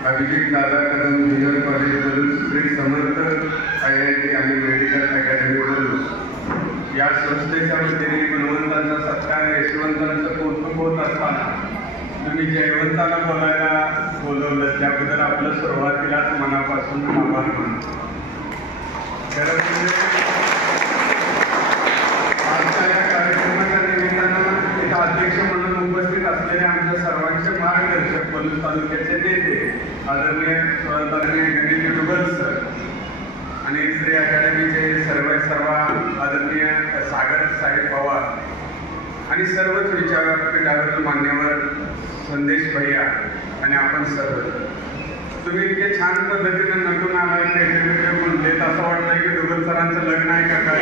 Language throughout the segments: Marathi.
अभिजित दादा कदम ज्युनियर कॉलेज वरून श्री समर्थ IIT आणि मेडिकल अकॅडमी वरून या संस्थेच्या वतीने गुणवंतांचा सत्कार यशवंतांचं कौतुक होत असताना तुम्ही जयवंताला बोलायला बोलवलं त्याबद्दल आपलं सुरुवातीलाच मनापासून आभार मानतो. खरं म्हणजे आजच्या या कार्यक्रमाच्या निमित्तानं एक अध्यक्ष म्हणून उपस्थित असलेले आमच्या सर्वांचे मार्गदर्शक पलूस तालुक्याचे नेते आदरणीय गणेश डुबल सर आणि श्री अकॅडमीचे सर्व आदरणीय सागर साहेब पवार आणि सर्वच विचारपीठावरील मान्यवर संदेश भैया आणि आपण सर्व तुम्ही इतके छान पद्धतीने नटून आलाय वेगळे बोललेत असं वाटतंय की डुबल सरांचं लग्न आहे का काय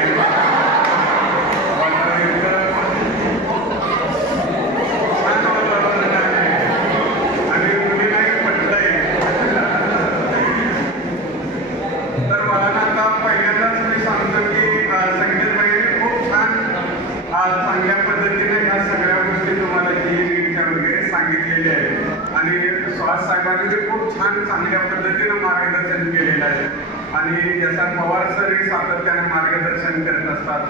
चांगल्या पद्धतीने ह्या सगळ्या गोष्टी तुम्हाला GEDच्या वगैरे सांगितलेल्या आहेत आणि सुहास साहेबांनी खूप छान चांगल्या पद्धतीने मार्गदर्शन केलेलं आहे आणि याचा पवार सरही सातत्याने मार्गदर्शन करत असतात.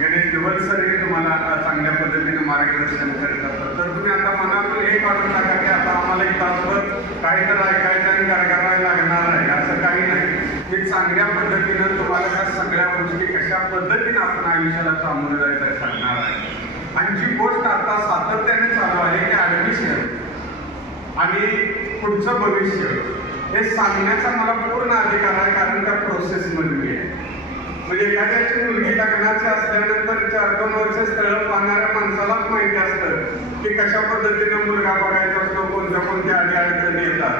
गणेश डुबल सरही तुम्हाला चांगल्या पद्धतीने मार्गदर्शन करत असतात. तर तुम्ही आता मनातून हे काढून टाका की आता आम्हाला एक तासभर काही तर ऐकायचं आणि गारगारायला लागणार आहे असं काही नाही. मी चांगल्या पद्धतीनं तुम्हाला ह्या सगळ्या गोष्टी कशा पद्धतीने आपण आयुष्याला सामोरं जायचं सांगणार आहे. आणि जी गोष्ट आता सातत्याने चालू आहे की ऍडमिशन आणि पुढचं भविष्य हे सांगण्याचा मला पूर्ण अधिकार आहे कारण त्या प्रोसेसमध्ये मी आहे. म्हणजे एखाद्याची मुलगी लग्नाची असल्यानंतर 4-2 वर्ष स्थळ पाहणाऱ्या माणसालाच माहिती असतं की कशा पद्धतीने मुलगा बघायचा असतो कोणत्या अडीअडचणी येतात.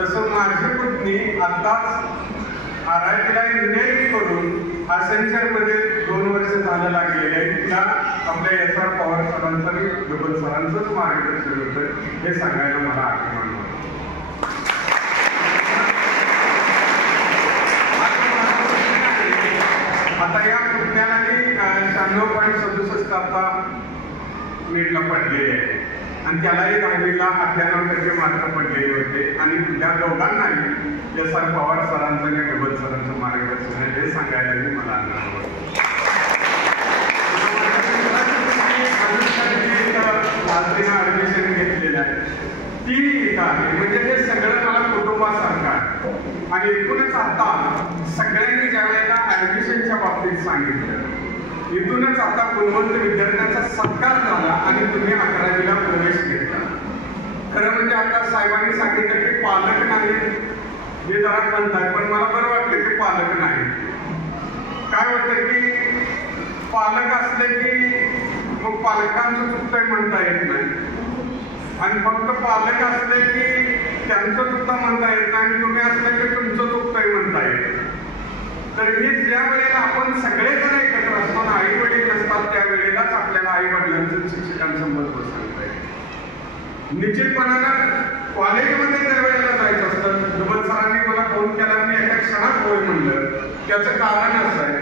तसं माझी पुतणी आत्ताच RITला इंजिनिअरिंग करून असेंचरमध्ये 2 वर्ष झालं लागलेले आहे. तिला आपल्या SR पवार सरांचं आणि डुबल सरांचंच मार्गदर्शन होतं हे सांगायला मला अभिमान होतो. आता या पुतण्यालाही 96.67 आता मीटला पडलेले आहे आणि त्यालाही 10वीला 98% मार्क पडलेले होते आणि त्या दोघांनाही SR पवार सरांचं आणि डुबल सरांचं मार्गदर्शन आहे हे सांगायलाही मला आनंद होतो. ऍडमिशन घेतलेलं आहे ती इथं आहे म्हणजे हे सगळं मला कुटुंबासारखं आहे. आणि एकूणच आता सगळ्यांनी ज्या वेळेला ऍडमिशनच्या बाबतीत सांगितलं इथूनच आता गुणवंत विद्यार्थ्यांचा सत्कार झाला आणि तुम्ही 11वीला प्रवेश घेतला. खरं म्हणजे आता साहेबांनी सांगितलं की पालक नाही हे जरा म्हणतात पण मला बरं वाटलं की पालक नाही. काय होतं की पालक असले की मग पालकांचं चुकतंय म्हणता येत नाही आणि फक्त पालक असले की त्यांचं सुद्धा म्हणता येत नाही आणि तुम्ही असले की तुमचं चुकतंय म्हणता येत. तर हे ज्या वेळेला आपण सगळेजण एकत्र असतो ना आई वडील नसतात त्यावेळेलाच आपल्याला आई वडिलांचं शिक्षकांचं महत्व सांगता येईल. निश्चितपणानं कॉलेजमध्ये ज्या वेळेला जायचं असतं डुबल सरांनी मला फोन केला मी एका क्षणात होय म्हणलं. त्याचं कारण असं आहे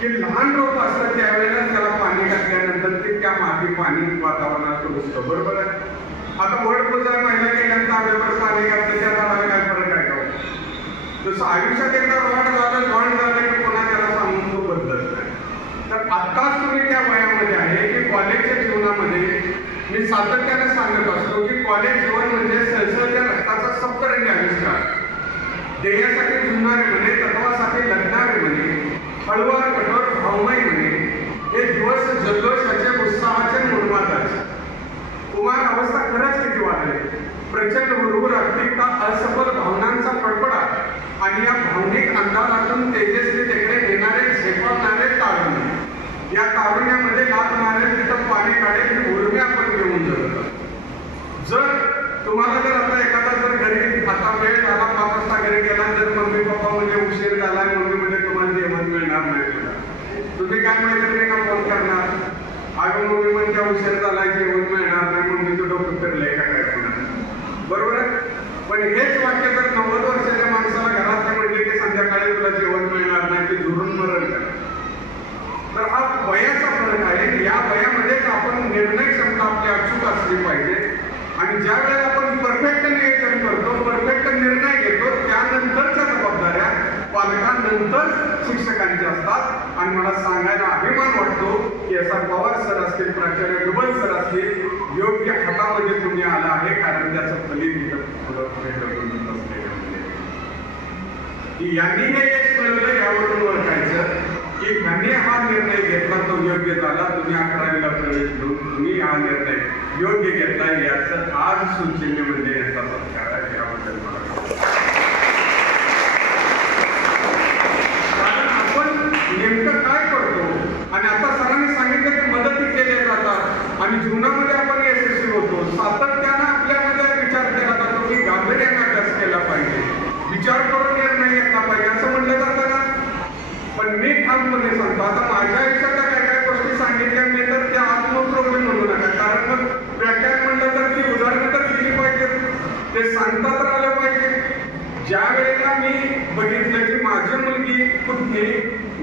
की लहान रोप असतं त्यावेळेला त्याला पाणी घातल्यानंतर ते त्या माती पाणी वातावरणात रुजतं. बरोबर आहे. आता वड पूजा महिना केल्यानंतर आल्यावर पाणी घातलं त्या झाडाला काय फरक आहे का? जसं आयुष्यात एकदा लॉन झालं की पुन्हा त्याला सांगून तो बदलत नाही. तर आत्ताच तुम्ही त्या वयामध्ये आहे की कॉलेजच्या जीवनामध्ये मी सातत्याने सांगत असतो की कॉलेज जीवन म्हणजे सळसळत्या रक्ताचा सप्तरंगी आविष्कार. ध्येयासाठी झुंजणारे म्हणे तत्वासाठी लढणारे म्हणे हळुवार कठोर भावमय म्हणे हे दिवस जल्लोषाचे उत्साहाचे निर्माताचे. कुमार अवस्था खरंच किती वाढले. प्रचंड हुरहुर अगतिकता असफल भावनांचा पडपडा आणि या भावनिक अंधारातून तेजस्वी तिकडे येणारे झेपावणारे तारुण्य. या तारुण्यामध्ये लात मारेल तिथं पाणी काढेल ही उर्मी आपण घेऊन जातो. जर तुम्हाला जर आता एखादा जर घरी आता वेळ झाला 5 वाजता घरी गेला जर मम्मी पप्पा म्हणजे उशीर झाला मम्मी म्हणजे तुम्हाला जेवण मिळणार नाही तुम्ही काय मैत्रिणींना फोन करणार अगं मम्मी म्हणजे उशीर झाला जेवण मिळणार नाही मम्मीचं डोकं फिरलंय का काय बरोबर आहे. पण हेच वाक्य जर 90 वर्षाच्या माणसाला घरात म्हटले की संध्याकाळी तुला जेवण मिळणार नाही ते झुरून मरण करा. तर हा वयाचा फरक आहे. या वयामध्येच आपण निर्णय क्षमता आपली अचूक असली पाहिजे आणि ज्या वेळेला आपण परफेक्ट नियोजन करतो परफेक्ट शिक्षकांचे असतात आणि मला सांगायला अभिमान वाटतो की एस आर पवार सर असतील, प्राचार्य डुबल सर असतील, योग्य हातामध्ये तुम्ही आला आहे, कारण त्याचं फलित की यांनी हे यश मिळवलं यावरून ओळखायचं की यांनी हा निर्णय घेतला तो योग्य झाला. तुम्ही 11वीला प्रवेश घेऊन तुम्ही हा निर्णय योग्य घेतला याचं आज सुचिन्ह म्हणजे याचा सत्कार आहे. याबद्दल मला कारण आपण नेमकं काय करतो आणि आता सरांनी सांगितलं की मदती केल्या जातात आणि जीवनामध्ये आपण यशस्वी होतो. सातत्यानं आपल्यामध्ये विचार केला जातो की गांभीर्याने अभ्यास केला पाहिजे, विचार करून निर्णय घेतला पाहिजे असं म्हटलं जातं ना. पण मी ठामपणे सांगतो, आता माझ्या आयुष्यातल्या काय काय गोष्टी सांगितल्या मी तर त्या आत्मप्रबोधन म्हणू नका, कारण मग व्याख्यान म्हणलं तर ती उदाहरणं तर दिली पाहिजेत, ते सांगता तर आलं पाहिजे. ज्या वेळेला मी बघितलं की माझी मुलगी कुठली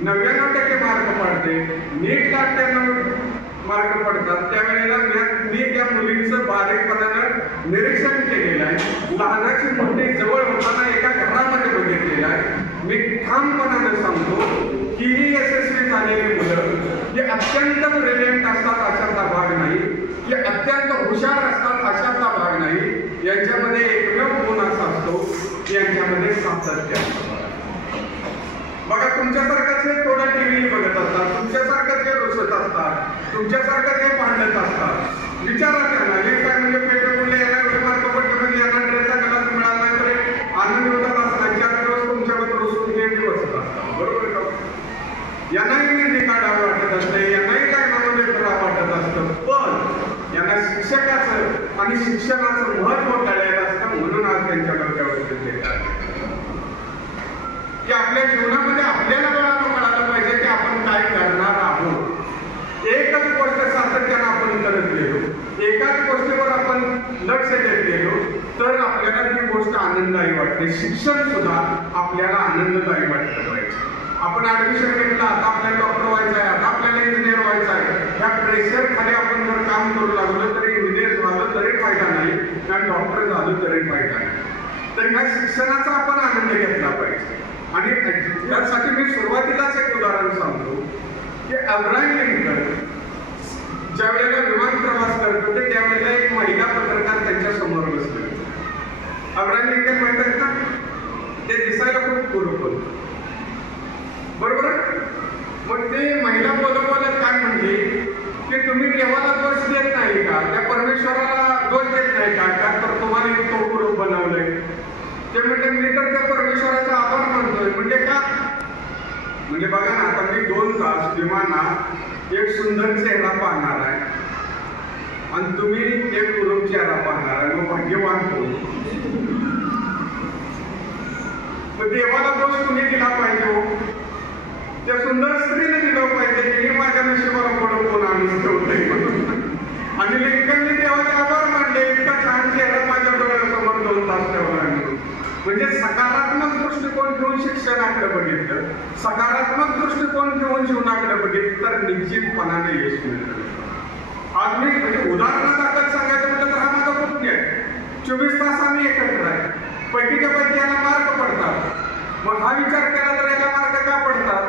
99% मार्क पडते, नीटला 98 मार्क पडतात, त्यावेळेला मी त्या मुलींचं बारीकपणानं निरीक्षण केलेलं आहे. लहानाची मोठी जवळ होताना एका घरामध्ये बघितलेलं आहे. मी ठामपणानं सांगतो की ही यशस्वी झालेली मुलं जे अत्यंत ब्रिलियंट असतात अशातला भाग नाही, की अत्यंत हुशार असतात अशातला भाग नाही. यांच्यामध्ये एकमेव गुण असा असतो की यांच्यामध्ये सातत्य असतं. बघा, तुमच्यासारखंच हे थोडं टीव्ही बघत असतात, तुमच्यासारखंच हे रुसत असतात, तुमच्यासारखंच हे भांडत असतात. विचारा त्यांना हे काय म्हणजे पेट्रोल बोलले याला एवढे मार्क पडले म्हणजे यांना ड्रेसचा गलाच मिळाला नाही तरी आनंद होतात असला 4 दिवस तुमच्याकडे रुसून हे बसत असतात. बरोबर का? यांनाही मेहंदी काढावं वाटत असते, यांनाही लग्नामध्ये करावं वाटत असतं, पण यांना शिक्षकाचं आणि शिक्षणाचं महत्व कळलेलं असतं. म्हणून आज त्यांच्या डोक्यावर की आपल्या जीवनामध्ये आपल्याला कळायला पाहिजे की आपण काय करणार आहोत. एकच गोष्ट सातत्यानं आपण करत गेलो, एकाच गोष्टीवर आपण लक्ष देत गेलो तर आपल्याला ती गोष्ट आनंददायी वाटते. शिक्षण सुद्धा आपल्याला आनंददायी वाटलं पाहिजे. आपण ऍडमिशन घेतलं, आता आपल्याला डॉक्टर व्हायचं आहे, आता आपल्याला इंजिनियर व्हायचं आहे, ह्या प्रेशर खाली आपण जर काम करू लागलो तरी इंजिनियर झालं तरी फायदा नाही आणि डॉक्टर झालं तरी फायदा नाही. तर ह्या शिक्षणाचा आपण आनंद घेतला पाहिजे. आणि यासाठी मी सुरुवातीलाच एक उदाहरण सांगतो की अब्राहम लिंकन ज्या वेळेला विमान प्रवास करत होते त्यावेळेला एक महिला पत्रकार त्यांच्या समोर बसले. अब्राहम लिंकन माहित ना, ते दिसायला खूप कुरूप होते, बरोबर. मग ते महिला बोलत काय म्हणते की तुम्ही देवाला दोष देत नाही का, त्या परमेश्वराला दोष देत नाही का, तर तुम्हाला इतकं कुरूप बनवलंय. ते म्हणजे मी तर त्या परमेश्वराचा आभार मानतोय. म्हणजे का? म्हणजे बघा ना, आता मी 2 तास विमानात एक सुंदर चेहरा पाहणार आहे आणि तुम्ही एक कुरूप चेहरा पाहणार आहे, मग भाग्यवान होईल. देवाला दोष कुणी दिला पाहिजे? त्या सुंदर स्त्रीने दिलं पाहिजे की हे माझ्या नशिबाला पुढं कोण आणून ठेवलंय. आणि लिंकनने देवाचे आभार मानले, इतका छान चेहरा माझ्या डोळ्यासमोर 2 तास ठेवला. म्हणजे सकारात्मक दृष्टिकोन घेऊन शिक्षणाकडे बघितलं, सकारात्मक दृष्टिकोन घेऊन जीवनाकडे बघितलं तर निश्चितपणाने यश मिळतं. आज मी म्हणजे उदाहरणादाखल सांगायचं म्हटलं तर हा माझा पुण्य आहे. 24 तास आम्ही एकत्र आहे, पैकीच्या पैकी याला मार्क पडतात. मग हा विचार केला तर याला मार्क का पडतात?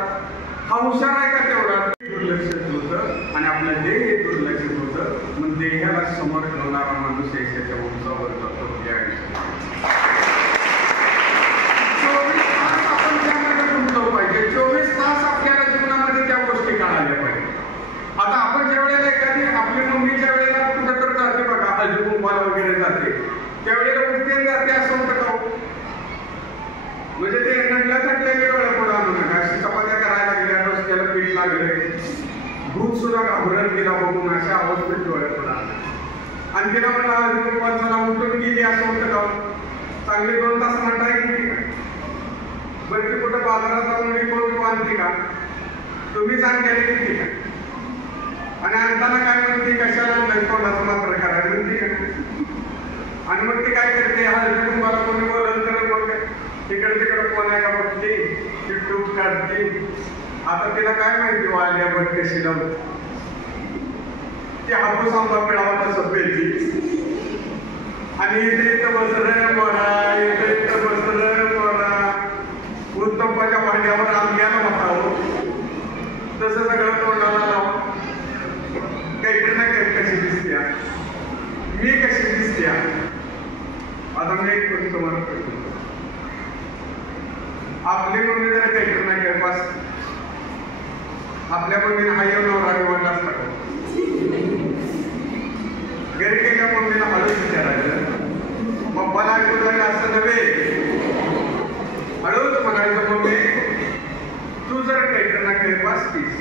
हा हुशार आहे का तेवढा? दुर्लक्षित होतं आणि आपलं देह हे दुर्लक्षित होतं. मग देहाला समोर ठेवणारा माणूस यशाच्या उंचावर जातो. 24 तास आपल्याला जीवनामध्ये त्या गोष्टी काढायला पाहिजे. आता आपण ज्या वेळेला एखादी आपली मम्मी ज्या वेळेला कुठं तर जाते बघा, हळदी कुंकवाला वगैरे जाते, त्यावेळेला उठते जाते असं होतं का? म्हणजे ते नटल्यासाठल्या डोळ्या पुढे आणू नका. अशी चपात्या करायला गेल्या, रस्त्याला पीठ लागले, भूक सुद्धा घाबरत गेला बघून अशा अवस्थेत डोळ्या पुढे आणले आणि तिला म्हणला हळदी कुंकवाला उठून गेली असं होतं का? चांगली 2 तास नटाय गेली का? बरं ती कुठं बाजारात जाऊन विकून आणते का? तुम्ही सांगेल किती का? आणि आणताना काय म्हणते, कशाला तोंडाचा मात्र करायला म्हणते का? आणि मग ती काय करते, हळदी कुंकवाला कोणी बोलत तर मग तिकडे तिकडे कोण आहे का बघते, ती टूप काढते. आता तिला काय माहिती वाल्या बट कशी लावते, ती हापूस आंबा पिळावा तसं पेलती आणि इथं बसर मोडा, इथं बसर मोडा, उत्तप्पाच्या भांड्यावर आंब्याला माझा एक पण तुम्हाला प्रश्न, आपली मम्मी जरा काही नाही काय बस आपल्या मम्मीने हा येऊन नवरा वाटला असता का? घरी गेल्या मम्मीला हळूच विचारायचं, पप्पाला ऐकू जाईल असं नव्हे, हळूच म्हणायचं मम्मी तू जर कैटरना केली असतीस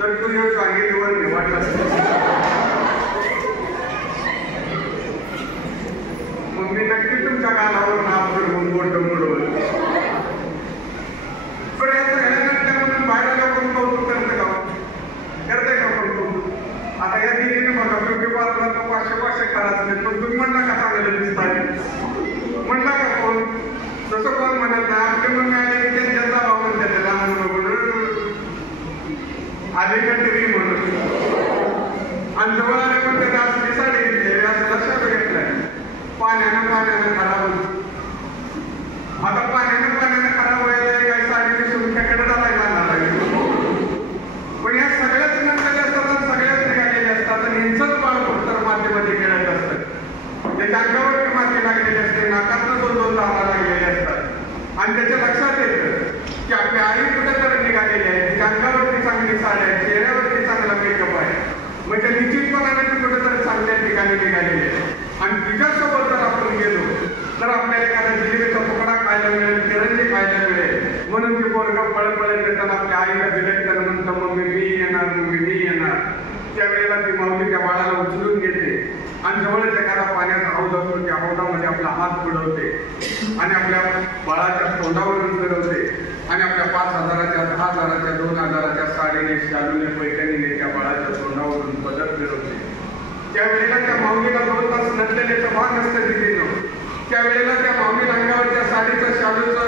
तर तू येऊ सांगितलीवर निवडला असतीस. मम्मी नक्की तुमच्या गालावर नाव फिरवून मोठं मोडवलं. पण याचं ह्याला म्हणून बाहेर आल्या कोण कौतुक करतं का? करताय का कोण कौतुक? आता या दिदीने बघा ब्युटी पार्लरला 500 करायचं नाही, पण तुम्ही म्हणला का चांगलं दिसताय? म्हणला का कोण? तसं कोण म्हणत नाही. आपली मम्मी आले की त्यांच्या जावा म्हणते त्याला म्हणून आधी का टिव्ही म्हणून आणि जवळ आले पण त्याने असली साडी घेतली असं लक्षात घेतलंय. पाण्यानं खराब होत. आता पाण्यानं खराब व्हायला काही साडी दिसून खेकडे चालायला लागणार आहे. पण या सगळ्याच नंतर असतात, सगळ्याच निघालेले असतात आणि यांचंच बाळ फक्त मातीमध्ये खेळत असतं. त्याच्या अंगावर माती लागलेली असते, नाकातनं 2-2 दारा लागलेले असतात आणि त्याच्या लक्षात येतं की आपली आई कुठेतरी निघालेली आहे, तिच्या अंगावरती चांगली साडी आहे, चेहऱ्यावरती चांगला मेकअप आहे, म्हणजे निश्चितपणाने ती कुठेतरी चांगल्या ठिकाणी निघालेली आहे. आणि तिच्यासोबत जर आपण गेलो तर आपल्याला एखादा जिलेबीचा तुकडा खायला मिळेल, किरंजी खायला मिळेल, म्हणून ती पोरगं पळत येताना आपल्या आईला दिलेत तर म्हणतं मम्मी मी येणार, मम्मी मी येणार. त्यावेळेला ती माऊली त्या बाळाला उचलून घेते आणि जवळच एखादा पाण्याचा हौद असतो, त्या हौदामध्ये आपला हात बुडवते आणि आपल्या बाळाच्या तोंडावरून फिरवते आणि आपल्या 5,000च्या 10,000च्या 2,000च्या साडीने, शालूने, पैठणीने त्या बाळाच्या तोंडावरून बदल फिरवते. त्यावेळेला त्या माऊलीला 2 तास नटलेल्याचं भान नसतं दिदीनं. त्यावेळेला त्या माऊली अंगावरच्या साडीचं, शालूचं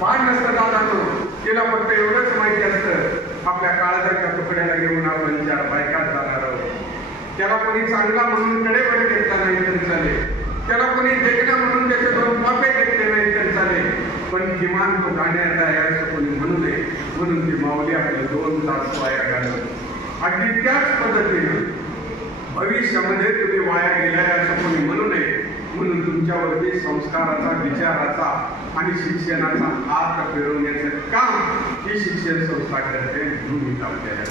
भान नसतं दादानं. तिला फक्त एवढंच माहिती असतं आपल्या काळजाच्या तुकड्याला घेऊन आपण 4 बायकात जाणार आहोत. त्याला कोणी चांगला म्हणून कडेकडे घेतला नाही तरी चालेल, त्याला कोणी देखणा म्हणून त्याचे 2 पापे घेतले नाही तरी चालेल, पण किमान तो गाण्याचा आहे असं कोणी म्हणू नये. म्हणून ती माऊली आपले 2 तास वाया घालवली. अगदी त्याच पद्धतीनं भविष्यामध्ये तुम्ही वाया गेलाय असं कोणी म्हणू नये. म्हणून तुमच्यावरती संस्काराचा, विचाराचा आणि शिक्षणाचा हात फिरवण्याचं काम ही शिक्षण संस्था करते. म्हणून आपल्याला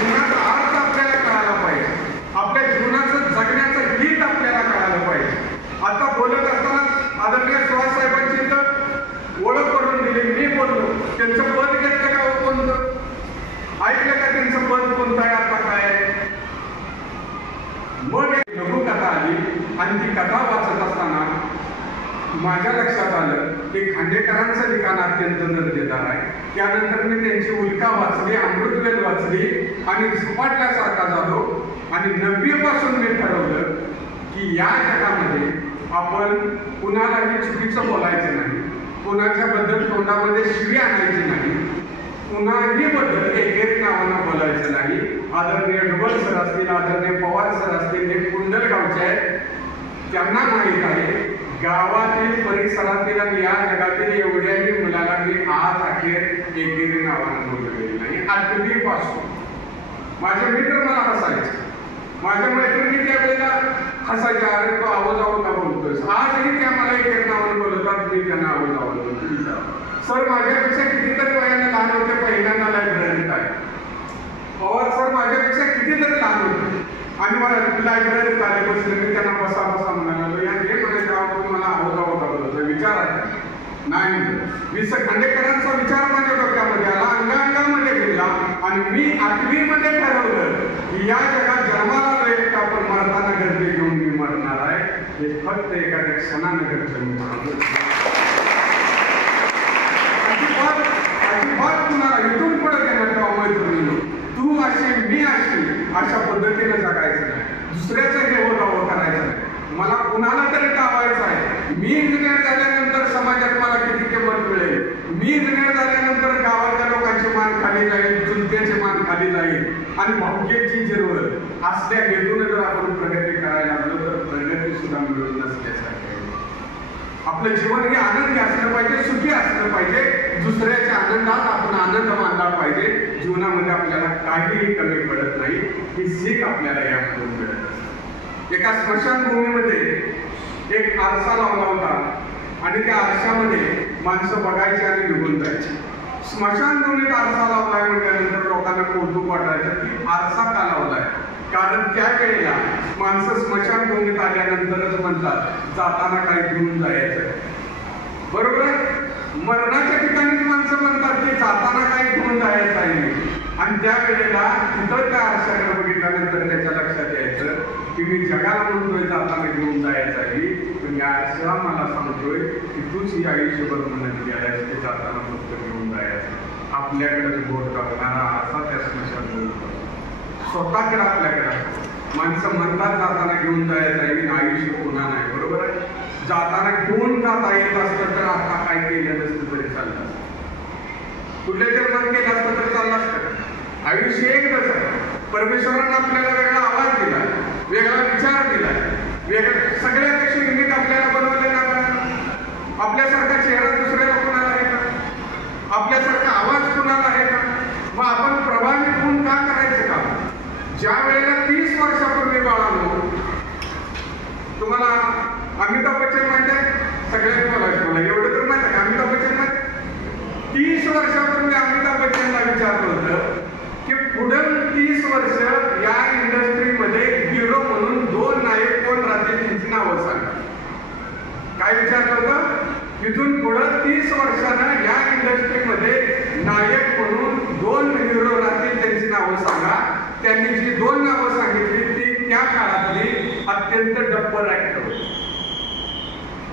जीवनाचा अर्थ आपल्याला कळायला पाहिजे, आपल्या जीवनाचं जगण्याचं गीत आपल्याला कळायला पाहिजे. आता बोलत असताना आदरणीय सुहाससाहेबांची तर ओळख करून दिली, मी बोललो, त्यांचं पद घेतलं का कोणतं? ऐकलं का त्यांचं पद कोणतं आहे? आता काय मग एक लघुकथा आली आणि ती कथा वाचत असताना माझ्या लक्षात आलं की खांडेकरांचं लिखाण अत्यंत दर्जेदार आहे. त्यानंतर मी त्यांची उल्का वाचली, अमृतवेल वाचली आणि झपाटल्यासारखा झालो आणि 9वी पासून मी ठरवलं की या जगामध्ये आपण कुणालाही चुकीचं बोलायचं नाही, कुणाच्या बद्दल तोंडामध्ये शिवी आणायची नाही, कुणाही बद्दल एकेक नावानं बोलायचं नाही. आदरणीय डबल सर असतील, आदरणीय पवार सर असतील, हे कुंडलगावचे आहेत, त्यांना माहीत आहे गावातील, परिसरातील आणि या जगातील एवढ्याही मुलाला मी आज अखेर एकेरी नावानं बोललेली नाही. 8वी पासून माझे मित्र मला हसायचे, माझ्या मैत्रिणी त्यावेळेला हसायच्या, अरे तो आवाजावर का बोलतोय. आजही त्या मला एकेरी नावानं बोलतात, मी त्यांना आवाजावर बोलतो. सर माझ्यापेक्षा कितीतरी वयाने लहान होते, पहिल्यांदा लायब्ररीत आहे. पवार सर माझ्यापेक्षा कितीतरी लहान होते आणि मला लायब्ररीत आले, बसले. मी त्यांना बसा बसा म्हणालो, या हे म्हणायचं मला आवाजावर बोलतो, विचार आहे नाही. खांडेकरांचा विचार माझ्या डोक्यामध्ये आला, अंगांगामध्ये गेला आणि मी 8वी मध्ये ठरवलं की या जगात जन्माला आलो एकटा, पण मरताना गर्दी घेऊन मी मरणार आहे. हे फक्त एखाद्या क्षणानं घडतं. मी अजिबात कुणाला इथून पुढे गेलं तेव्हा मैत्रिणी तू अशी मी अशी अशा पद्धतीने जगायचं नाही, दुसऱ्याचं घेवं दावं करायचं नाही. मला कुणाला तरी दावायचं आहे. मी इंजिनियर झाल्यानंतर समाजात मला किती किंमत मिळेल, मी इंजिनियर झाल्यानंतर गावाच्या लोकांची मान खाली जाईल, चुलत्याची मान खाली जाईल आणि भावकीची जरूर असल्या हेतून जर आपण प्रगती करायला लागलो तर प्रगती सुद्धा मिळून नसल्यासारखे. आपलं जीवन हे आनंदी असलं पाहिजे, सुखी असलं पाहिजे, दुसऱ्याच्या आनंदात आपण आनंद मानला पाहिजे. जीवनामध्ये आपल्याला काहीही कमी पडत नाही, ही सीख आपल्याला यामधून मिळत असते. एका स्मशानभूमीमध्ये एक आरसा लावला होता आणि त्या आरशामध्ये माणसं बघायची आणि निघून जायची. स्मशानभूमीत आरसा लावलाय म्हटल्यानंतर लोकांना कौतुक वाटायचं की आरसा का लावलाय, कारण त्यावेळेला माणसं स्मशानभूमीत आल्यानंतरच म्हणतात जाताना काही घेऊन जायचं. बरोबर आहे. मरणाच्या ठिकाणीच माणसं म्हणतात की जाताना काही घेऊन जायचं आहे. आणि त्यावेळेला तिथं त्या आरशाकडे बघितल्यानंतर त्याच्या लक्षात यायचं की मी जगाला म्हणतोय जाताना घेऊन जायचं आहे, पण या आरसा मला सांगतोय की तूच ही आयुष्यभर म्हणत गेलायस की जाताना फक्त घेऊन जायचं. आपल्याकडे बोट टाकणारा असा त्या स्मशानभूमीत स्वतःकडे आपल्याकडे माणसं म्हणतात जाताना घेऊन जायचं आहे, आयुष्य पुन्हा नाही. बरोबर आहे. जाताना घेऊन जाता येत असतं तर आता काय केलं नसतं तरी चाललं असतं, कुठले जर मन केलं असतं तर चाललं असतं. आयुष्य एकच आहे. परमेश्वरानं आपल्याला वेगळा आवाज दिला, वेगळा विचार दिला, वेगळं सगळ्यापेक्षा युनिक आपल्याला बनवले ना. आपल्यासारखा चेहरा दुसऱ्याला कोणाला आहे का? आपल्यासारखा आवाज कोणाला आहे का? मग आपण प्रभावित होऊन का करायचं का? ज्या वेळेला 30 वर्षापूर्वी बाळांनो, तुम्हाला अमिताभ बच्चन माहिती आहे? सगळ्यांनी मला एवढं तर माहिती आहे का अमिताभ बच्चन माहिती? 30 वर्षापूर्वी अमिताभ बच्चनला विचारलं होतं की पुढील 30 वर्ष या इंडस्ट्रीमध्ये हिरो म्हणून 2 नायक कोण राहतील त्यांची नावं सांगा. काय विचारलं होतं? इथून पुढं 30 वर्षांना या इंडस्ट्रीमध्ये नायक म्हणून 2 हिरो राहतील त्यांची नावं सांगा. त्यांनी जी 2 नावं सांगितली ती त्या काळातली अत्यंत डप्पर ऍक्टर होती,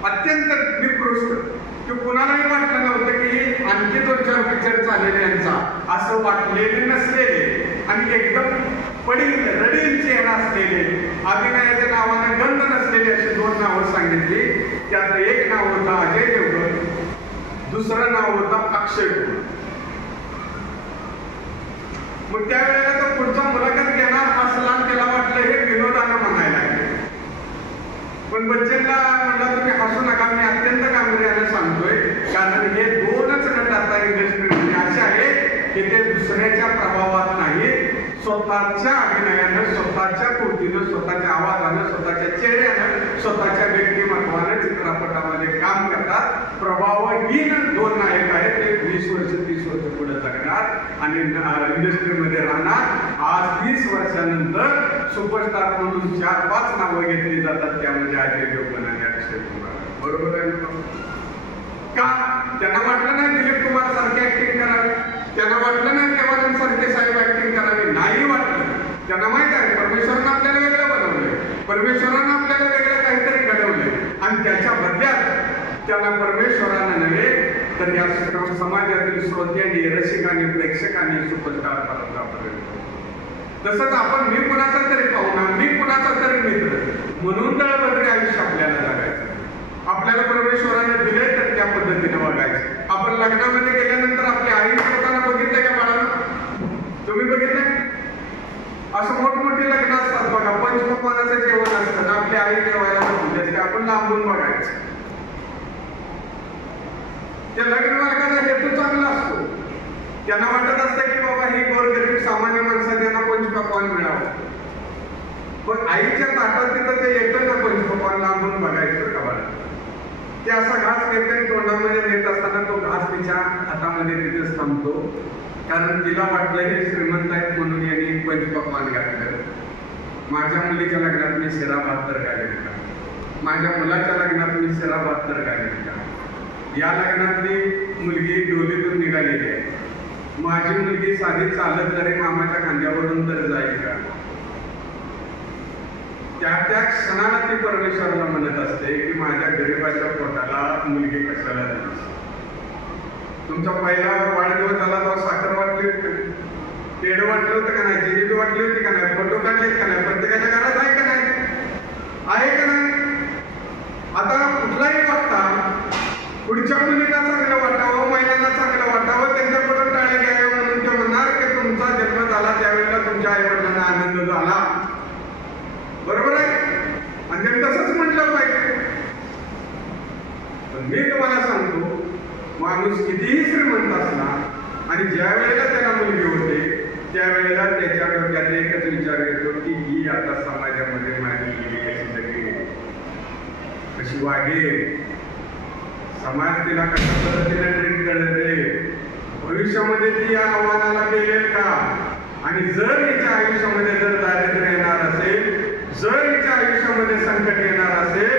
अत्यंत निकृष्ट, की कुणालाही वाटलं नव्हतं की आणखी 2-4 पिक्चर चाललेले यांचा, असं वाटलेले नसलेले आणि एकदम पडील रडील चेहरा असलेले, अभिनयाच्या नावाने गंध नसलेले अशी 2 नावं सांगितली. त्याचं एक नाव होतं अजय देवगण, दुसरं नाव होतं अक्षय कुमार. मग त्यावेळेला तो पुढचा मुलाखत घेणार असला त्याला वाटलं हे विनोदानं म्हणायला लागले. पण बच्चनला म्हटलं तुम्ही हसू नका, मी अत्यंत गांभीर्याने सांगतोय, कारण हे 2च नट आता इंडस्ट्रीमध्ये असे आहेत की ते दुसऱ्याच्या प्रभावात नाहीत, स्वतःच्या अभिनयानं, स्वतःच्या कृतीनं, स्वतःच्या आवाजानं, स्वतःच्या चेहऱ्यानं, स्वतःच्या व्यक्तिमत्वानं चित्रपटामध्ये काम करतात. प्रभावहीन 2 नायक आहेत. ते 20 वर्ष 30 वर्ष पुढे जगणार आणि इंडस्ट्रीमध्ये राहणार. आज 30 वर्षानंतर सुपरस्टार म्हणून 4-5 नावं घेतली जातात, त्यामध्ये अजय देवगण आणि अक्षय कुमार. बरोबर आहे का? त्यांना वाटलं नाही दिलीप कुमार सारखे ऍक्टिंग करावी, त्यांना वाटलं नाही देवानंद सारखे साहेब ऍक्टिंग करावी, नाही वाटलं. त्यांना माहित आहे परमेश्वरानं आपल्याला वेगळं बनवलंय, परमेश्वरानं आपल्याला वेगळं काहीतरी घडवलंय आणि त्याच्या बदल्यात त्यांना परमेश्वरानं नव्हे तर या समाजातील श्रोत्यांनी, रसिकांनी, प्रेक्षकांनी सुपरस्टार पर्यंत. तसंच आपण मी कुणाचा तरी पाहुणा, मी कुणाचा तरी मित्र म्हणून दळबद्री आयुष्य आपल्याला जगायचं. आपल्याला परमेश्वराने दिले तर त्या पद्धतीने वागायचं. आपण लग्नामध्ये गेल्यानंतर आपल्या आई लोकांना बघितलंय का बाळांनो? तुम्ही बघितलंय? असं मोठमोठी लग्न असतात बघा, पंचपक्वानाचं जेवण असतं, आपली आई जेवायला बघते, आपण लांबून बघायचं. त्या लग्न मार्गाचा हेतू चांगला असतो. त्यांना वाटत असतं की बाबा ही गोरगरीब सामान्य माणसं त्यांना पंचपक्वान मिळावं. पण आईच्या ताटात तिथं ते येतं ना पंचपक्वान, लांबून बघायचं का बाळा. ते असा घास घेते तोंडामध्ये नेत असताना तो घास तिच्या हातामध्ये तिथेच थांबतो, कारण तिला वाटलं हे श्रीमंत आहेत म्हणून यांनी पंचपक्वान घातलं. माझ्या मुलीच्या लग्नात मी शिरा भात तर घालेल का? माझ्या मुलाच्या लग्नात मी शिरा भात तर घालेल का? या लग्नातली मुलगी डोलीतून निघालेली आहे, माझी मुलगी साधी चालत तरी मामाच्या खांद्यावरून तर जाईल का? त्या क्षणाला ती परमेश्वराला म्हणत असते की माझ्या गरीबाच्या पोटाला मुलगी कशाला दिली. तुमचा पहिला वाढदिवस झाला तेव्हा साखर वाटली होती, पेढ वाटलं होतं का नाही, जिलेबी वाटली होती का नाही, फोटो काढलेत का नाही, प्रत्येकाच्या घरात आहे का नाही, आहे का नाही? आता कुठलाही बघता पुढच्या मुलीला चांगलं वाटावं, महिलांना चांगलं वाटावं, त्यांच्याकडून टाळे घ्यावे म्हणून ते म्हणणार की तुमचा जन्म झाला त्यावेळेला तुमच्या आई वडिलांना आनंद झाला. बरोबर आहे? आणि ते तसंच म्हटलं पाहिजे. पण मी तुम्हाला सांगतो, माणूस कितीही श्रीमंत असला आणि ज्या वेळेला त्याला मुलगी होते त्यावेळेला त्याच्या डोक्यात एकच विचार येतो की ही आता समाजामध्ये माझी मुलगी कशी वागेल, समाज तिला कशा पद्धतीने ट्रीट करेल, भविष्यामध्ये ती या आव्हानाला पेलेल का? आणि जर हिच्या आयुष्यामध्ये जर दारिद्र्य येणार असेल, जर हिच्या आयुष्यामध्ये संकट येणार असेल,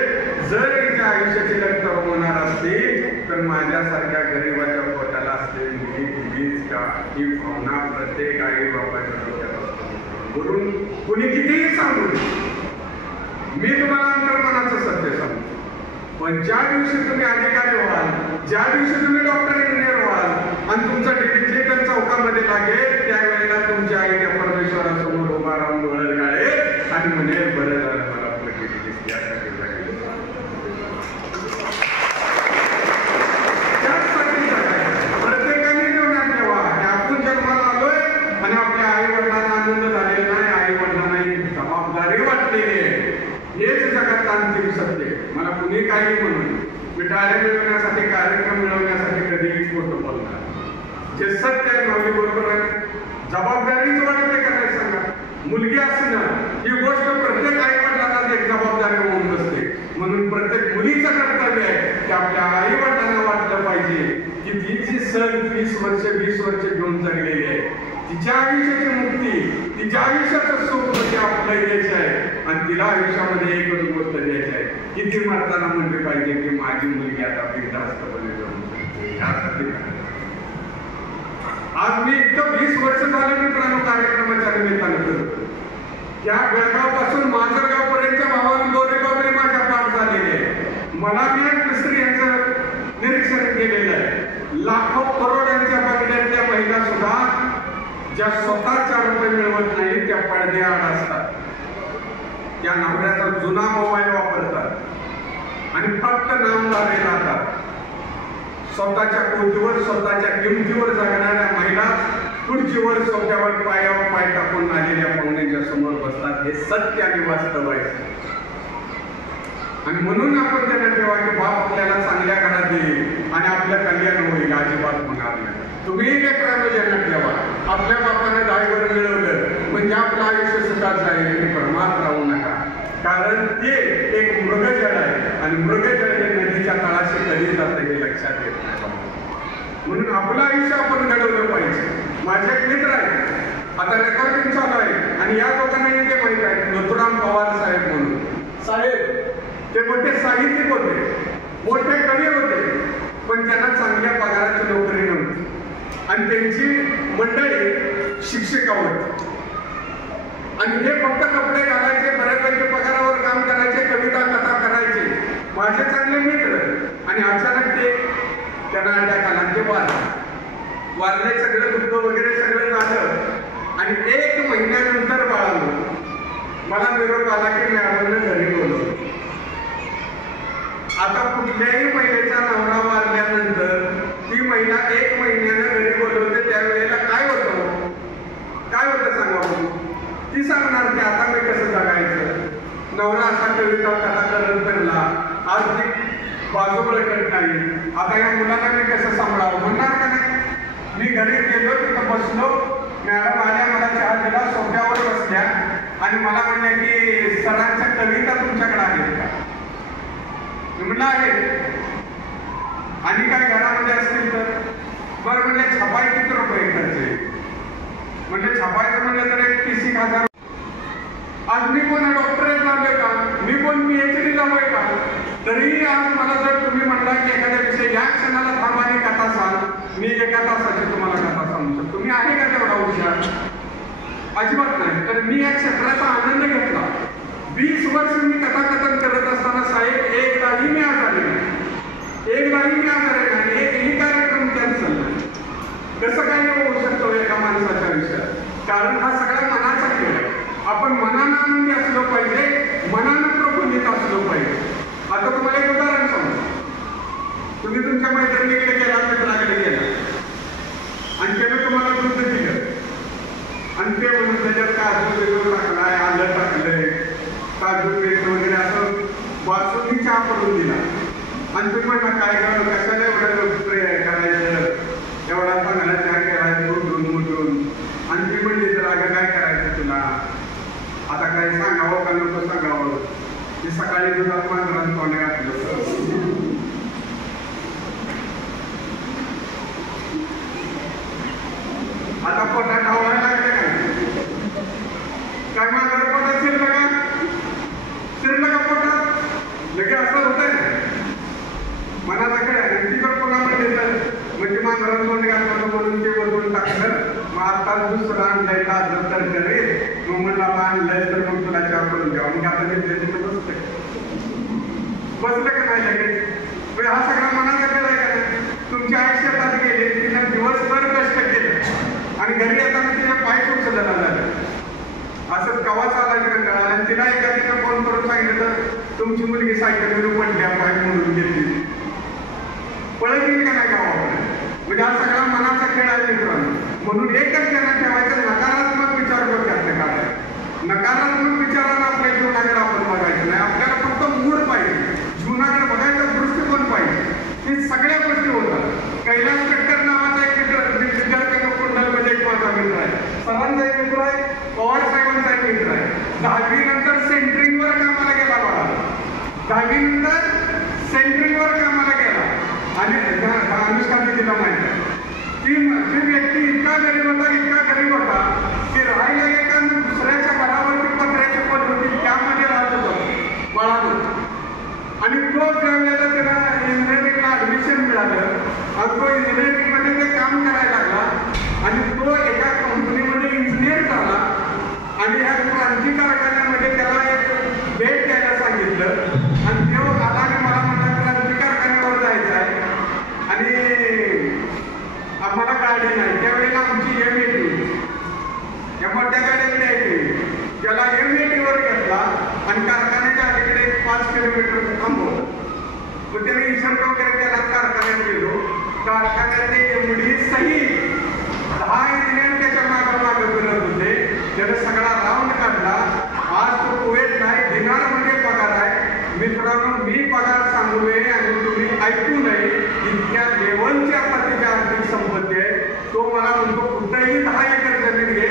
जर हिच्या आयुष्याची लग्न होणार असतील, तर माझ्यासारख्या गरीबाच्या पोटाला असलेली मुली दिलीच का? ही भावना प्रत्येक आई बाबाच्या डोक्यात असते. म्हणून कुणी कितीही सांगू दे, मी तुम्हाला अंतर्मनाचं सत्य सांगतो, पण ज्या दिवशी तुम्ही अधिकारी व्हाल, ज्या दिवशी तुम्ही डॉक्टर इंजिनियर व्हाल आणि तुमचं डिजिटल चौकामध्ये लागेल, त्यावेळेला तुमच्या आईच्या परमेश्वरासमोर उभा राहून डोळे काढेल आणि म्हणेल, बरं झालं मला प्रकृती त्यासाठी प्रत्येकाने जेवणात ठेवा की आपण जन्माला आलोय आणि आपल्या आई वडिलांना आनंद झालेला नाही, आई वडिलांना एक जबाबदारी वाटलेली आहे. हेच जगात अंतिम सत्य. मला कुणी काही म्हणून मी टाळे मिळवण्यासाठी, कार्यक्रम मिळवण्यासाठी कधीही खोटं बोलणार. जे सत्य आहे माऊली बरोबर आहे. जबाबदारीच वाटते का नाही सांगा? मुलगी असणं ही गोष्ट प्रत्येक आई वडिलांना एक जबाबदारी होऊन बसते. म्हणून प्रत्येक मुलीचं कर्तव्य आहे की आपल्या आई वडिलांना वाटलं पाहिजे की ती जी सण 20 वर्ष घेऊन जगलेली आहे, तिच्या आयुष्याची मुक्ती, तिच्या आयुष्याचं सुख म्हणजे आपलं द्यायचं आहे आणि तिला आयुष्यामध्ये एकच गोष्ट द्यायची आहे की ती मरताना म्हणली पाहिजे की माझी मुलगी आता बिनधास्तपणे जगू शकते. यासाठी आज मी इतकं 20 वर्ष झालं मित्रांनो कार्यक्रमाच्या निमित्तानं करतो. त्या बेळगाव पासून मांजरगाव पर्यंतच्या भावानं गोरेगावकडे माझ्या पाठ झालेले आहे. मला मी एक मिस्त्री यांचं निरीक्षण केलेलं आहे. लाखो करोडांच्या बंगल्यातल्या महिला सुद्धा ज्या स्वतः 4 रुपये मिळवत नाही त्या पडद्याआड असतात, त्या नवऱ्याचा जुना मोबाईल वापरतात आणि फक्त नामधारी राहतात. स्वतःच्या कोटीवर, स्वतःच्या किमतीवर जगणाऱ्या महिला खुर्चीवर, सोफ्यावर, पायावर पाय टाकून आलेल्या पाहुण्यांच्या समोर बसतात. हे सत्य आणि वास्तव आहे. आणि म्हणून आपण त्यांना ठेवा की बाप आपल्याला चांगल्या घरात येईल आणि आपलं कल्याण होईल. अजिबात होणार नाही. तुम्ही लेकरांना जन्म ठेवा, आपल्या बापाने दाईवर मिळवलं म्हणजे आपलं आयुष्य सुखात जाईल हे प्रमाद राहू नका. कारण ते एक मृगजळ आहे आणि मृगजळ हे नदीच्या तळाशी कधी जातं हे लक्षात येत नाही. म्हणून आपलं आयुष्य आपण घडवलं पाहिजे. माझे एक मित्र आहेत, आता रेकॉर्डिंग चालू आहे आणि या लोकांना ते माहित आहे, नथुराम पवार साहेब म्हणून साहेब, ते मोठे साहित्यिक होते, मोठे कवी होते, पण त्यांना चांगल्या पगाराची नोकरी नव्हती आणि त्यांची मंडळी शिक्षिका होती आणि हे फक्त कपडे घालायचे, बऱ्यापैकी पगारावर काम करायचे, कविता कथा करायचे, माझे चांगले मित्र. आणि अचानक ते त्यांना अटॅक आला, ते वारले. सगळं दुःख वगैरे सगळं झालं आणि 1 महिन्यानंतर बाळालं मला निरोप आला की मॅडमने घरी बोलवलं. आता कुठल्याही महिलेचा नवरा वारल्यानंतर ती महिला 1 महिन्यानं घरी बोलवते, त्यावेळेला काय होतं सांगा बघू? ती सांगणार की आता मी कसं जगायचं, नवरा असा कविता कथा करत फिरला, आर्थिक बाजूबळ करत नाही, आता या मुलांना मी कसं सांभाळावं म्हणणार का नाही? मी घरी गेलो, तिथं बसलो, मॅडम आल्या, मला चहा दिला, सोफ्यावर बसल्या आणि मला म्हणल्या की सरांच्या कविता तुमच्याकडे आहेत का? मी म्हणलं आहे. आणि काय घरामध्ये असतील तर? बरं म्हणले, छपाई किती रुपये खर्च आहे? म्हणजे छापायचं म्हणलं तर 30,000. आज मी कोणा डॉक्टरेट लावले का? मी कोण PhD लावले का? तरीही आज मला जर तुम्ही म्हणला की एखाद्या विषयी या क्षणाला थांबाने कथा सांग, मी 1 तासाची तुम्हाला कथा सांगू शकतो. तुम्ही आहे का तेवढा हुशार? अजिबात नाही. तर मी या क्षेत्राचा आनंद घेतला. 20 वर्ष मी कथाकथन करत असताना साहेब एकदाही मी आजारी नाही, एकही कार्यक्रम कॅन्सल नाही. कसं काय होऊ शकतो एका माणसाच्या आयुष्यात? कारण हा सगळा मनाचा खेळ आहे. आपण मनानं आनंदी असलो पाहिजे, मनानं प्रफुल्लित असलो पाहिजे. आता तुम्हाला एक उदाहरण सांगतो. तुम्ही तुमच्या मैत्रिणीकडे गेला, मित्राकडे गेला आणि त्याने तुम्हाला दूध दिलं आणि ते म्हणून त्याच्यात काजू वेगळं टाकलाय, आलं टाकलंय, काजू पेस्ट वगैरे असं वाचून चहा पडून दिला आणि तुम्ही म्हणता काय करा, कशाला एवढं करायचं, एवढा चांगला चहा करायचं उठून आणि ती म्हणली तर अगं काय करायचं तुला, आता काय सांगावं का नको सांगावं? ती सकाळी दुधात मांजरात तोंड घातलं. आता पोटात खावायला लागले काय मांजर पोटात शिरलं का पोटात लगे असं होतंय मनाचा खेळ आहे. तिथं पुन्हा म्हणजे मांजरात तोंड घातलं म्हणून ते बदलून टाकलं. मग आता दुसरं आणलंय ताजं तर करेल मग म्हणलं आता आणलंय तर मग तुला चहा करून द्यावा. मग आता घेतलं तिथं बसलं का नाही लगेच. हा सगळा मनाचा खेळ आहे का. तुमच्या आई शेतात गेले तिने दिवसभर कष्ट केलं आणि घरी येताना तिने पाय उचलला झालं. असंच कवा चालायचं कंटाळा आणि तिला एखादीनं फोन करून सांगितलं तर तुमची मुलगी सायकलवरून पडल्या पाय म्हणून घेतली पळत येईल का नाही गावाकडे. म्हणजे हा सगळा मनाचा खेळ आहे मित्रांनो. म्हणून एकच त्यांना ठेवायचं नकारात्मक विचार डोक्यात काढायचा. नकारात्मक विचारांना आपल्या जीवनाकडे आपण बघायचं नाही. आपल्याला फक्त मूड पाहिजे जीवनाकडे बघायचा दृष्टिकोन पाहिजे. हे सगळ्या गोष्टी होतात. कैलास कटकर नावाचा एक विद्यार्थी कुंडलमध्ये एक माझा मित्र आहे. सरांचा एक मित्र आहे. पवार साहेबांचा एक मित्र आहे. 10वी नंतर सेंटरिंगवर कामाला गेला बघा. 10वी नंतर सेंटरिंगवर कामाला गेला आणि अनुष्ठाने तिला माहिती आहे ती व्यक्ती इतका गरीब होता की राहायला एका दुसऱ्याच्या घरावरती पत्र्याची पद होती त्यामध्ये राहत होता बाळाला. आणि तो ज्या वेळेला त्याला इंजिनिअरिंगला ऍडमिशन मिळालं आणि तो इंजिनिअरिंगमध्ये ते काम करायला लागला आणि तो एका कंपनीमध्ये इंजिनियर झाला आणि ह्या क्रांती कारखान्यामध्ये त्याला एक भेट द्यायला सांगितलं आणि तो आला आणि मला म्हणला क्रांती कारखान्यावर जायचं आहे आणि आम्हाला गाडी नाही. त्यावेळेला आमची MAT या मोठ्या गाड्या द्यायची त्याला MATवर घेतला आणि कारखान्याच्या अलीकडे 5 किलोमीटर थांबवलं. मग त्याने इशारा वगैरे केला. कारखान्यात गेलो. कारखान्यातले MD सहित 10 इंजिनियर त्याच्या मागं फिरत होते. त्याने सगळा राऊंड काढला. आज तो कुवेत नाही दिनारमध्ये पगार आहे. मित्रांनो मी पगार सांगू नये आणि तुम्ही ऐकू नये इतक्या लेवलची आता त्याची आर्थिक संपत्ती आहे. तो मला म्हणतो कुठेही 10 एकर जमीन घे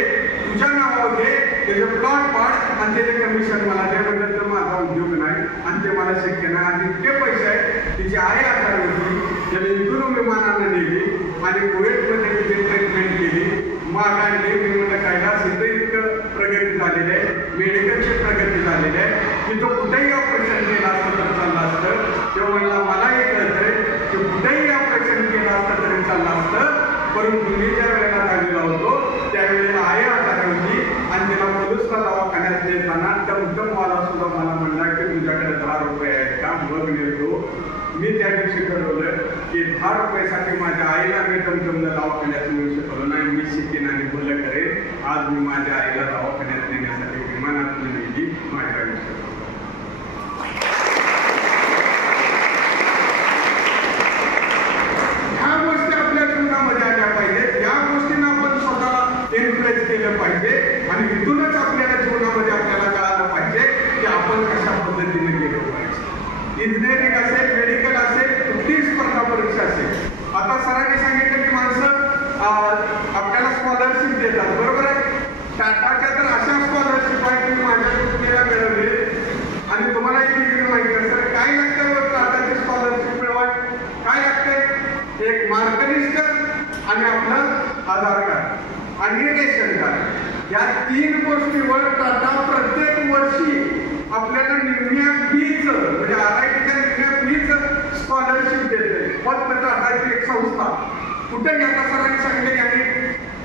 तुझ्या नावावर घे त्याचे प्लॉट पाड आणि त्याचे कमिशन मला दे. म्हणजे तर माझा उद्योग नाही आणि ते मला शक्य नाही. आणि इतके पैसे आहेत तिची आई आजारी होती त्याने इथून विमानानं नेली आणि कुवेतमध्ये तिथे ट्रीटमेंट केली. मागायला मी म्हणलं कैलास इथं इतकं प्रगती झालेली आहे. मेडिकलची प्रगती झालेली आहे की तो कुठेही ऑपरेशन केलं असतं तर चाललं असतं. तेव्हा म्हणला मलाही कळतंय की कुठेही ऑपरेशन केलं असतं तरी चाललं असतं. परंतु मी ज्या वेळेला दहावीला होतो त्यावेळेला आई आजारी होती आणि तिला पोलिसला दवाखान्यात देताना टमटमवाला सुद्धा मला म्हणला की तुझ्याकडे 10 रुपये आहेत का मग नेतो. मी त्या दिवशी ठरवलं की 10 रुपयासाठी माझ्या आईला मी टमटमला दवाखान्यात नेऊ शकलो नाही. मी शिकेन आणि बोल करेन. आज मी माझ्या आईला दवाखान्यात नेण्यासाठी विमानात नेली माझ्या आयुष्यात. ह्या गोष्टी आपल्या जीवनामध्ये आल्या पाहिजेत. या गोष्टींना आपण स्वतःला एनकरेज केलं पाहिजे आणि इथूनच आपल्याला जीवनामध्ये आपल्याला कळालं पाहिजे की आपण कशा पद्धतीने गेलो पाहिजे. इंजिनिअरिंग असेल मेडिकल असेल कुठलीही स्पर्धा परीक्षा असेल. आता सरांनी सांगितलं की माणसं आपल्याला स्कॉलरशिप देतात बरोबर आहे. टाटाच्या तर अशा स्कॉलरशिप आहे की माझ्या कुठेला मिळवले आणि तुम्हाला एक डिग्री माहिती आहे सर काय लागतं टाटाची स्कॉलरशिप मिळवाय काय लागते. एक मार्कलिस्ट आणि आपलं आधार कार्ड आणि रेशन कार्ड या 3 गोष्टीवर टाटा प्रत्येक वर्षी आपल्याला निम्म्या फीच म्हणजे RITच्या निम्म्या फीच स्कॉलरशिप देते. फक्त टाटाची एक संस्था कुठे आता सरांनी सांगितलं यांनी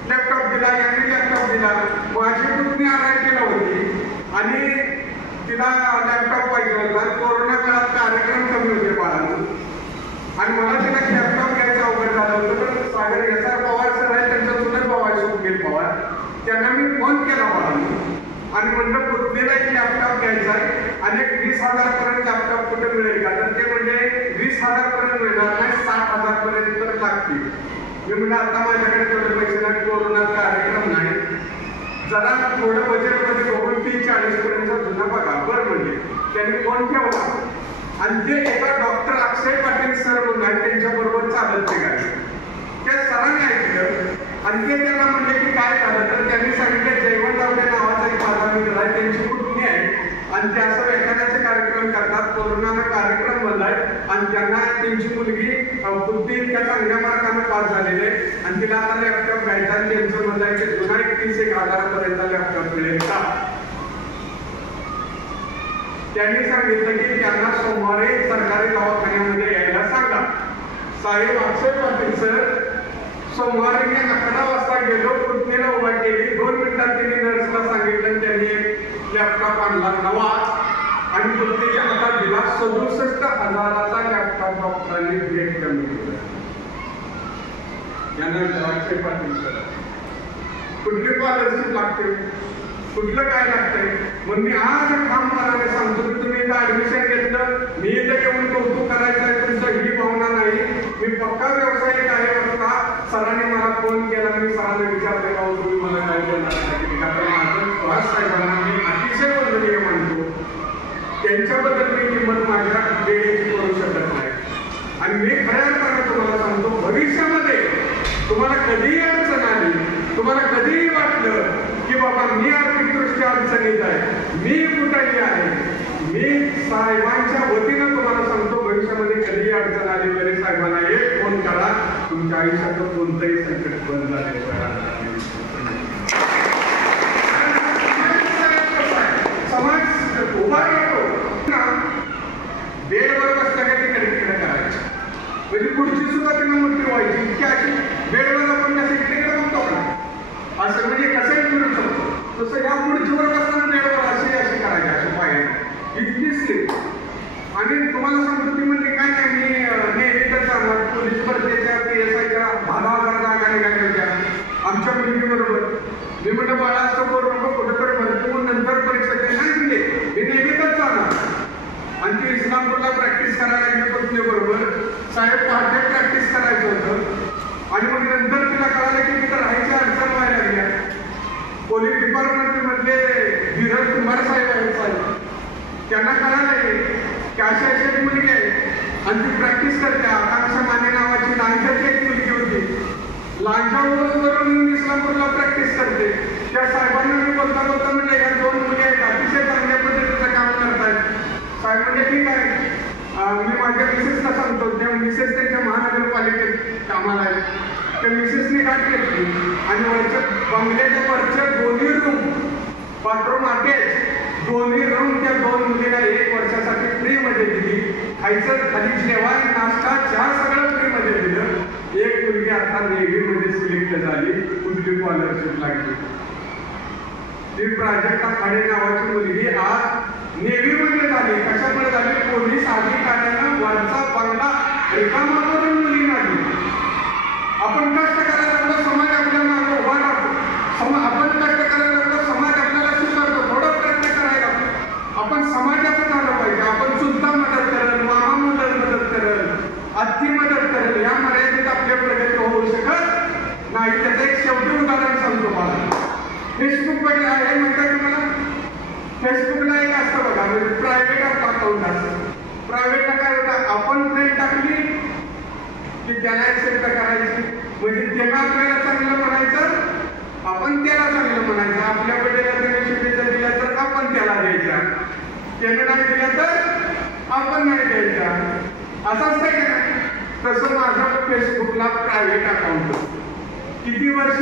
लॅपटॉप दिला यांनी लॅपटॉप दिला. माझी पुतणी RITला होती आणि तिला लॅपटॉप पाहिजे होता. कोरोना काळात कार्यक्रम कमी होते बाळांना आणि मला तिला लॅपटॉप घ्यायचं अवघड झालं होतं. तर सागर SR पवार सर आहे त्यांचा चुलत भाऊ आहे सुखबीर पवार त्यांना मी फोन केला बाळांना आणि म्हणलं पुतणीला एक लॅपटॉप घ्यायचा आहे आणि एक 20,000 पर्यंत लॅपटॉप कुठे मिळेल का. तर ते म्हणजे 20,000 पर्यंत मिळणार नाही 60,000 पर्यंत तर लागतील. मी म्हणलं आता माझ्याकडे तेवढे पैसे नाही कोरोनात कार्यक्रम नाही जरा थोडं बजेटमध्ये बघून 30-40 पर्यंत जुना बघा बरं म्हणले. त्यांनी फोन ठेवला आणि ते एका डॉक्टर अक्षय पाटील सर म्हणून आहेत त्यांच्याबरोबर चालत ते गाडी. त्या सरांनी ऐकलं आणि ते त्यांना म्हणले की काय झालं तर त्यांनी सांगितलं जयवंतराव नावाचा एक माझा मित्र आहे त्यांची पुतणी आहे आणि ते असं व्याख्यानाचे कार्यक्रम आणि त्यांना त्यांची मुलगी बुद्धी इतक्या चांगल्या मार्काने पास झालेली आहे आणि तिला आता लॅपटॉप घ्यायचा आणि त्यांचं म्हणलं की जुना 31,000 लॅपटॉप मिळेल का. त्यांनी सांगितलं की त्यांना सोमवारी सरकारी दवाखान्यामध्ये यायला सांगा. साहेब अक्षय पाटील सर, सोमवारी मी 11 वाजता गेलो, पुतणीला उभा केली, 2 मिनिटात त्यांनी नर्सला सांगितलं, त्यांनी एक लॅपटॉप आणला नवा आणि पुतणीच्या हातात दिला. 67,000चा लॅपटॉप डॉक्टरांनी भेट कमी केला. यांना अक्षय पाटील सर कुठली स्कॉलरशिप लागते, कुठलं काय लागतंय. मग मी आज ठामपणाने सांगतो की तुम्ही इथं ऍडमिशन घेतलं, मी इथं येऊन कौतुक करायचं आहे तुमचं ही भावना नाही. मी पक्का व्यावसायिक आहे. बघता सरांनी मला फोन केला, मी सरांना विचारले का तुम्ही मला काय देणार नाही. माझं सुहास साहेबांना मी अतिशय वंदनीय मानतो. त्यांच्याबद्दल मी किंमत माझ्या वेळेची करू शकत नाही. आणि मी खऱ्या अर्थाने तुम्हाला सांगतो, भविष्यामध्ये तुम्हाला कधीही अडचण आली, तुम्हाला कधीही वाटलं की बाबा मी आर्थिकदृष्ट्या अडचणीत आहे, मी कुठेही आहे, मी साहेबांच्या वतीनं तुम्हाला सांगतो, भविष्यामध्ये कधीही अडचण आली तरी साहेबांना एक फोन करा, तुमच्या आयुष्याचं कोणतंही संकट बंद झाले. समाज उभा राहतो ना, बेडवर बसल्या का तिकडे तिकडे करायचं, म्हणजे पुढची सुद्धा त्यांना मोठी व्हायची. इतकी अशी बेडवर आपण कसं इकडे बघतो ना, असं म्हणजे कसंही करू शकतो, तसं या पुढचीवर बसताना बेडवर अशी अशी करायची, अशी पाहिजे इतकी स्लिप. आणि तुम्हाला सांगतो ती म्हणजे काय नाही, मी नेहमीच जाणार पोलीस भरतीच्या PSIच्या 10,000 जागा निघाल्या होत्या आमच्या मुलगीबरोबर. मी म्हटलं बाळा असं करू नको, कुठेतरी भरती नंतर परीक्षा नाही दिली, मी नेहमीच जाणार. आणि ती इस्लामपूरला प्रॅक्टिस करायला लागली पत्नीबरोबर. साहेब पहाटे प्रॅक्टिस करायचं होतं आणि मग नंतर तिला कळालं की तिथं राहायची अडचण व्हायला लागल्या. पोलीस डिपार्टमेंटमधले धीरज कुमार साहेब आहेत साहेब, त्यांना कळालं की अशा अशी मुलगी आहे आणि ती प्रॅक्टिस करते. आकांक्षा माने नावाची लांजाची एक मुलगी होती, लांजावरून इस्लामपूरला प्रॅक्टिस करते. त्या साहेबांना मी बोलता बोलता म्हणलं या 2 मुली आहेत, अतिशय चांगल्या पद्धतीचं काम करतायत. साहेब म्हणजे ठीक आहे, मी माझ्या मिसेसला सांगतो. त्या मिसेस त्यांच्या महानगरपालिकेत कामाला आहे. त्या मिसेसनी गाठ घेतली आणि वरच्या बंगल्याच्या वरच्या 2 रूम, बाथरूम अटॅच, 2 रूम त्या 2 मुलीला 1 वर्षासाठी फ्रीमध्ये दिली. खायचं खाली जेवण, नाश्ता, चहा सगळं फ्रीमध्ये दिलं. एक मुलगी आता नेव्हीमध्ये सिलेक्ट झाली, कुठली स्कॉलरशिप लागली. ती प्राजक्ता खाडे नावाची मुलगी आज नेव्हीमध्ये झाली. कशामुळे झाली? पोलीस अधिकाऱ्यांना वरचा बंगला रिकामा करून मुली नाही. आपण कष्ट करायला लागलो, समाज आपल्या मागे उभा राहतो. आपण कष्ट करायला लागलो, समाज आपल्याला स्वीकारतो. थोडं प्रयत्न करायला आपण समाजाचं झालं पाहिजे. आपण चुलता मदत करेल, मामा मदत करेल, आत्ती मदत करेल. या मर्यादेत आपल्या प्रगती होऊ शकत नाही. त्याचं एक शेवटी उदाहरण सांगतो मला. फेसबुकवर आहे म्हणतात तुम्हाला, फेसबुकला एक असतं बघा, म्हणजे प्रायव्हेट अकाउंट असतं. प्रायव्हेटला काय होतं, आपण फ्रेंड टाकली की त्याला एक्सेप्ट करायची, म्हणजे त्याला आपल्याला चांगलं म्हणायचं, आपण त्याला चांगलं म्हणायचं. आपल्या बड्डेला त्याने शुभेच्छा दिल्या तर आपण त्याला द्यायच्या, त्याने नाही दिल्या तर आपण नाही द्यायच्या. असं असतंय का नाही? तसं माझं फेसबुकला प्रायव्हेट अकाउंट होतं. किती वर्ष?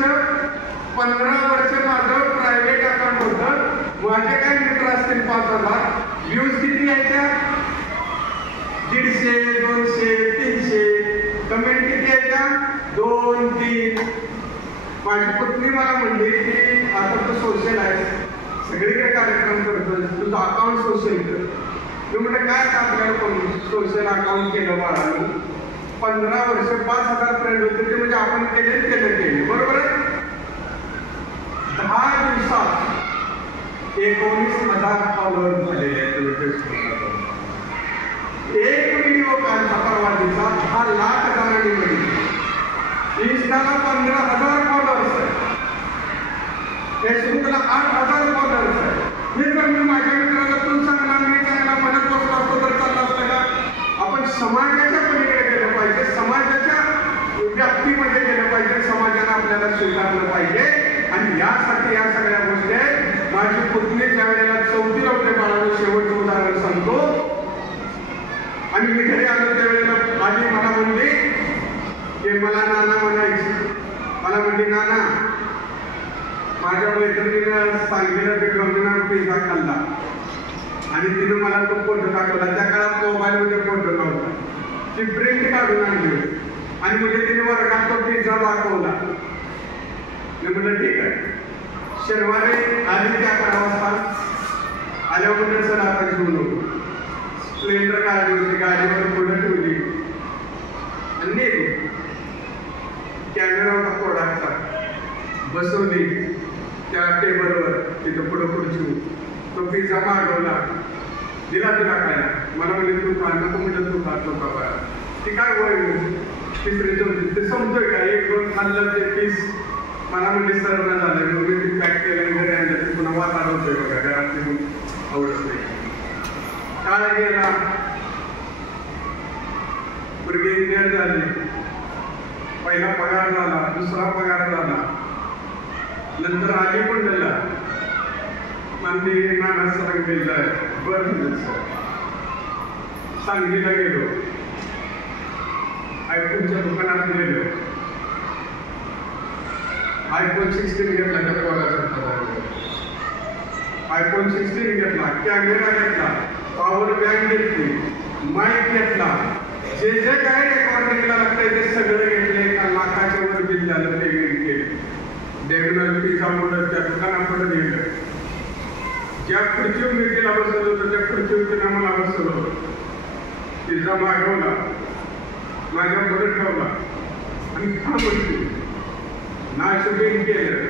15 वर्ष माझं प्रायव्हेट अकाउंट होतं. माझे काय मित्र असतील 5,000, व्ह्यूज किती यायच्या? 150, 200, 300. कमेंट किती यायच्या? 2, 3. माझी पत्नी मला म्हणली की आता तू सोशल आहेस, सगळीकडे कार्यक्रम करतो, तुझं अकाउंट सोशल कर. मी म्हटलं काय आता आपल्याला सोशल अकाउंट केलं बाळानं. 15 वर्ष 5,000 फ्रेंड होते ते, म्हणजे आपण केले बरोबर आहे. 10 दिवसात 19,000 फॉलोअर झालेले आहेत. एक व्हिडिओ कालचा परवादीचा 10 लाख जणांनी बघितला. इंस्टाला 15,000 फॉलोअर्स आहे, फेसबुकला 8,000 फॉलोअर्स आहे. हे जर मी माझ्या मित्राला तू चांगला मी चांगला म्हणत बसलो असतो तर चाललं असतं का? आपण समाजाच्या पलीकडे गेलं पाहिजे, समाजाच्या व्याप्तीमध्ये गेलं पाहिजे, समाजाला आपल्याला स्वीकारलं पाहिजे. आणि यासाठी या सगळ्या गोष्टी आहेत. माझी पुतणी ज्या वेळेला 4थीला होते बाळाचं शेवटचं उदाहरण सांगतो. आणि मी घरी आलो त्यावेळेला आधी मला म्हणली की मला नाना म्हणायची. मला म्हणली नाना माझ्या मैत्रिणीनं सांगितलं की डॉमिनोज पिझ्झा खाल्ला आणि तिने मला तो फोटो दाखवला. त्या काळात मोबाईलमध्ये फोटो नव्हता. ती प्रिंट काढून आणली आणि म्हणजे तिने वर्गात तो पिझ्झा दाखवला. मी म्हटलं ठीक आहे. शनिवारी आली त्या 11 वाजता आल्यावर सर आता घेऊन नको. स्प्लेंडर गाडी होती, गाडीवर पुढे ठेवली आणि कॅमेरा होता प्रोडक्टचा बसवली त्या टेबलवर. तिथं पुढं खुर्ची तो पिझ्झा मागवला, दिला तुला खायला. मला म्हणजे तू खा नको म्हणजे तू खात नका बाळा. ती काय वय तिसरी चौथी ते समजतोय का. 1-2 खाल्लं ते पीस मला म्हणजे सर्व झालं. मग मी ती पॅक केलं घरी आणलं. ते पुन्हा वाताड होतोय बघा घरात आवडत नाही. काय गेला पूर्वी इंजिनियर झाली. पहिला पगार झाला, दुसरा पगार झाला, नंतर आली कुंडला आणि नाना सांगितलं बरं सर. सांगलीला गेलो, आयफोनच्या दुकानात गेलो. iPhone 16 घेतला त्या पोराचा. iPhone 16 घेतला, कॅमेरा घेतला, पॉवर बँक घेतली, माईक घेतला. जे जे काय रेकॉर्डिंगला लागतंय ते सगळं घेतलं. 1 लाखाच्या वर बिल झालं. पेमेंट केलं. डेव्हिड पिझ्झा मोडल त्या दुकानाकडे गेलं. ज्या खुर्चीवर मी तिला बसवलं होतं त्या खुर्चीवर तिला मला बसवलं होतं. पिझ्झा मागवला, माझ्या पुढे ठेवला आणि खा म्हणली. ना शूटिंग केलं,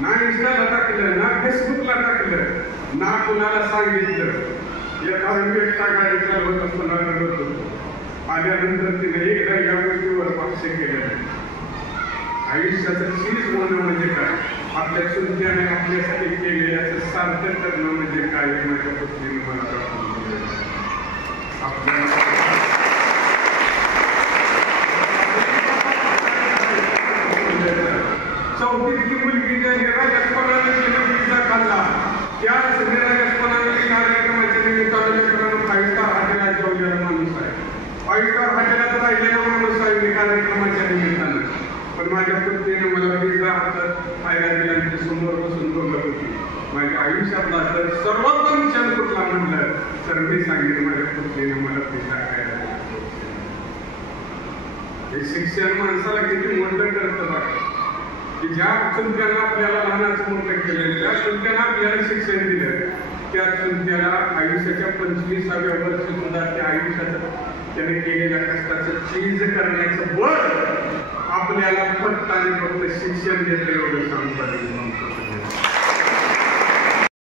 ना इंस्टाला टाकलं, ना फेसबुकला टाकलं, ना कुणाला सांगितलं. एका व्यक्तीच्या गाडी चालवत असताना रडत होतो. आल्यानंतर तिने एकदा या गोष्टीवर भाष्य केलं. आयुष्याचं चीज होणं म्हणजे काय, आपल्या चुलत्याने आपल्यासाठी केलेल्याचं सार्थक करणं म्हणजे काय हे माझ्या पत्नीने मला दाखवून दिलं. चौथीतली मुलगी ज्या निरागसपणाने तिने पिझ्झा खाल्ला त्याच निरागसपणाने कार्यक्रमाच्या निमित्ताने 5 स्टार हॉटेलात जेवलेला माणूस आहे. 5 स्टार हॉटेलात राहिलेला माणूस आहे मी कार्यक्रमाच्या निमित्तानं. पण माझ्या पत्नीने मला पिझ्झा हातात खायला दिला आणि समोर बसून बघत होती. माझ्या आयुष्यातला तर सर्वोत्तम क्षण कुठला म्हटलं तर मी सांगेन माझ्या पत्नीने मला पिझ्झा खायला दिला. हे शिक्षण माणसाला किती मोठं करतं बघा. की ज्या चुलत्याला आपल्याला लहानाचं मोठं केलं, ज्या चुलत्याला आपल्याला शिक्षण दिलं, त्या चुलत्याला आयुष्याच्या 25व्या वर्षी सुद्धा त्या आयुष्याचं त्याने केलेल्या कष्टाचं चीज करण्याचं बळ आपल्याला फक्त आणि फक्त शिक्षण देतं एवढं सांगता.